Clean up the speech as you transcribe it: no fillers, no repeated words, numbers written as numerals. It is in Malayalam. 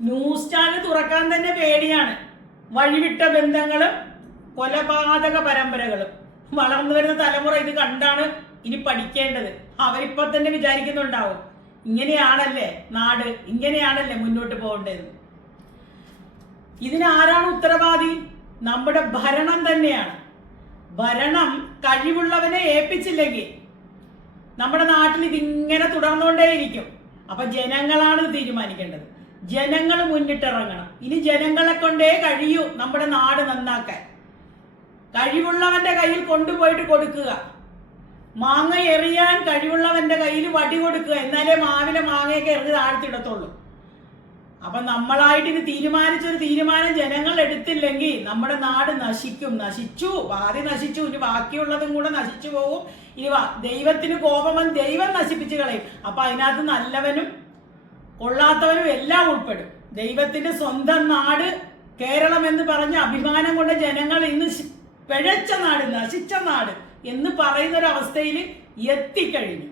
ന്യൂസ് ചാനൽ തുറക്കാൻ തന്നെ പേടിയാണ്. വഴിവിട്ട ബന്ധങ്ങളും കൊലപാതക പരമ്പരകളും. വളർന്നു വരുന്ന തലമുറ ഇത് കണ്ടാണ് ഇനി പഠിക്കേണ്ടത്. അവരിപ്പോ തന്നെ വിചാരിക്കുന്നുണ്ടാവും, ഇങ്ങനെയാണല്ലേ നാട്, ഇങ്ങനെയാണല്ലേ മുന്നോട്ട് പോകേണ്ടത്. ഇതിനാരാണ് ഉത്തരവാദി? നമ്മുടെ ഭരണം തന്നെയാണ്. ഭരണം കഴിവുള്ളവനെ ഏൽപ്പിച്ചില്ലെങ്കിൽ നമ്മുടെ നാട്ടിൽ ഇതിങ്ങനെ തുടർന്നുകൊണ്ടേയിരിക്കും. അപ്പൊ ജനങ്ങളാണ് തീരുമാനിക്കേണ്ടത്. ജനങ്ങൾ മുന്നിട്ടിറങ്ങണം. ഇനി ജനങ്ങളെ കൊണ്ടേ കഴിയൂ നമ്മുടെ നാട് നന്നാക്കാൻ. കഴിവുള്ളവന്റെ കയ്യിൽ കൊണ്ടുപോയിട്ട് കൊടുക്കുക. മാങ്ങ എറിയാൻ കഴിവുള്ളവന്റെ കയ്യിൽ വടി കൊടുക്കുക. എന്നാലേ മാവിലെ മാങ്ങയൊക്കെ എറിഞ്ഞ് താഴ്ത്തിയിടത്തുള്ളൂ. അപ്പൊ നമ്മളായിട്ട് ഇത് തീരുമാനിച്ചൊരു തീരുമാനം ജനങ്ങൾ എടുത്തില്ലെങ്കിൽ നമ്മുടെ നാട് നശിക്കും. നശിച്ചു, ആദ്യം നശിച്ചു, ഇനി ബാക്കിയുള്ളതും കൂടെ നശിച്ചു പോകും. ഇനി ദൈവത്തിന് കോപം ദൈവം നശിപ്പിച്ചു കളയും. അപ്പൊ അതിനകത്ത് നല്ലവനും കൊള്ളാത്തവനും എല്ലാം ഉൾപ്പെടും. ദൈവത്തിന്റെ സ്വന്തം നാട് കേരളം എന്ന് പറഞ്ഞ അഭിമാനം കൊണ്ട് ജനങ്ങൾ ഇന്ന് പിഴച്ച നാട്, നശിച്ച നാട് എന്ന് പറയുന്ന ഒരു അവസ്ഥയിൽ എത്തിക്കഴിഞ്ഞു.